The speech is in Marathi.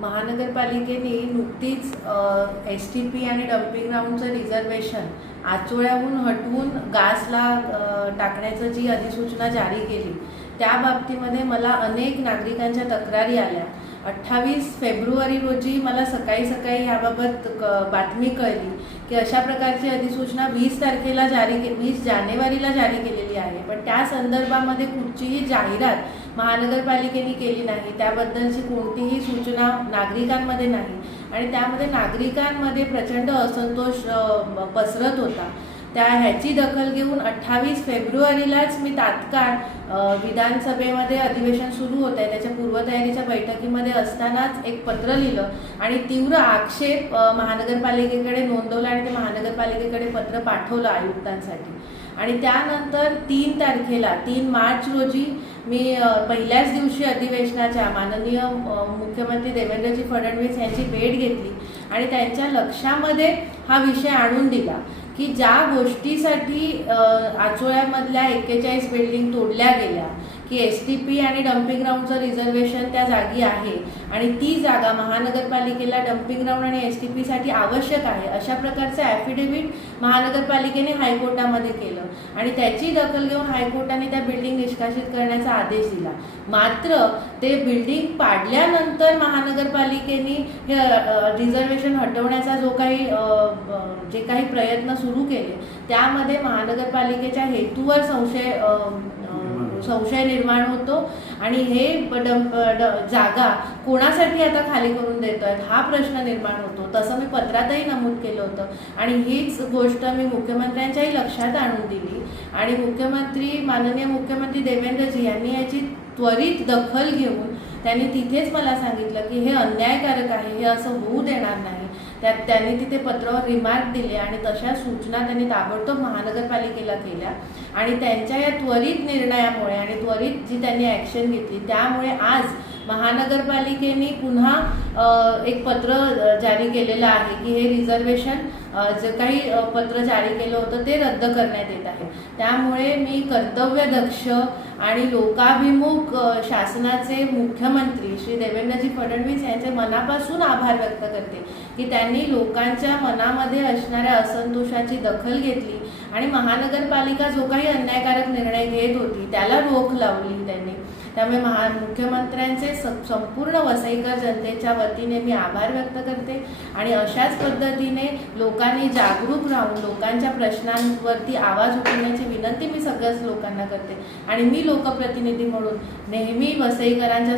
महानगरपालिकेने नुकतीच STP आणि डम्पिंग ग्राउंडचं रिझर्वेशन आचोळ्याहून हटवून गासला टाकण्याचं जी अधिसूचना जारी केली, त्या बाबतीमध्ये मला अनेक नागरिकांच्या तक्रारी आल्या। 28 फेब्रुवारी रोजी मला सकाळी याबाबत बातमी कळली की अशा प्रकारची अधिसूचना 20 जानेवारीला जारी केलेली आहे, पण त्या संदर्भामध्ये कुठचीही जाहिरात महानगरपालिकेने केली नाही, त्याबद्दलची कोणतीही सूचना नागरिकांमध्ये नाही आणि त्यामध्ये नागरिकांमध्ये प्रचंड असंतोष पसरत होता। ह्याची दखल घेऊन 28 फेब्रुवारीलाच मी तात्काळ विधानसभेमध्ये अधिवेशन सुरू होत आहे त्याच्या पूर्वतयारीच्या बैठकीमध्ये असतानाच एक पत्र लिहिलं आणि तीव्र आक्षेप महानगरपालिकेकडे नोंदवला आणि ते महानगरपालिकेकडे पत्र पाठवलं आयुक्तांसाठी। आणि त्यानंतर 3 मार्च रोजी मी पहिल्याच दिवशी अधिवेशनाच्या माननीय मुख्यमंत्री देवेंद्रजी फडणवीस यांची भेट घेतली आणि त्यांच्या लक्षामध्ये हा विषय आणून दिला की ज्या गोष्टीसाठी आचोळ्यामधल्या 41 बिल्डिंग तोडल्या गेल्या की STP आणि डम्पिंग ग्राउंडचं रिझर्वेशन त्या जागी आहे आणि ती जागा महानगरपालिकेला डम्पिंग ग्राउंड आणि STP साठी आवश्यक आहे, अशा प्रकारचे ॲफिडेव्हिट महानगरपालिकेने हायकोर्टामध्ये केलं आणि त्याची दखल घेऊन हायकोर्टाने त्या बिल्डिंग निष्कासित करण्याचा आदेश दिला। मात्र ते बिल्डिंग पाडल्यानंतर महानगरपालिकेने हे रिझर्वेशन हटवण्याचा जे काही प्रयत्न सुरू केले त्यामध्ये महानगरपालिकेच्या हेतूवर संशय निर्माण होतो आणि हे जागा कोणासाठी आता खाली करून देतोय हा प्रश्न निर्माण होतो। तसं मी पत्रातही नमूद केलं होतं आणि हीच गोष्ट मी मुख्यमंत्र्यांच्याही लक्षात आणून दिली आणि माननीय मुख्यमंत्री देवेंद्रजी यांनी याची त्वरित दखल घेऊन त्यांनी तिथेच मला सांगितलं की हे अन्यायकारक आहे, हे असं होऊ देणार नाही। त्यांनी तिथे पत्रावर रिमार्क दिले आणि तशा सूचना त्यांनी ताबडतोब महानगरपालिकेला केल्या आणि त्यांच्या या त्वरित निर्णयामुळे आणि त्वरित जी त्यांनी ॲक्शन घेतली त्यामुळे आज महानगरपालिकेने पुन्हा एक पत्र जारी केलेलं आहे की हे रिझर्वेशन जे काही पत्र जारी केलं होतं ते रद्द करण्यात येत आहे। त्यामुळे मी कर्तव्यदक्ष आणि लोकाभिमुख शासनाचे मुख्यमंत्री श्री देवेंद्रजी फडणवीस यांचे मनापासून आभार व्यक्त करते की त्यांनी लोकांच्या मनामध्ये असणाऱ्या असंतोषाची दखल घेतली आणि महानगरपालिका जो काही अन्यायकारक निर्णय घेत होती त्याला रोख लावली त्यांनी। त्यामुळे मुख्यमंत्र्यांचे संपूर्ण वसईकर जनतेच्या वतीने मी आभार व्यक्त करते आणि अशाच पद्धतीने लोकांनी जागरूक राहून लोकांच्या प्रश्नांवरती आवाज उठवण्याची विनंती मी सगळ्याच लोकांना करते आणि मी लोकप्रतिनिधी म्हणून नेहमी वसईकरांच्या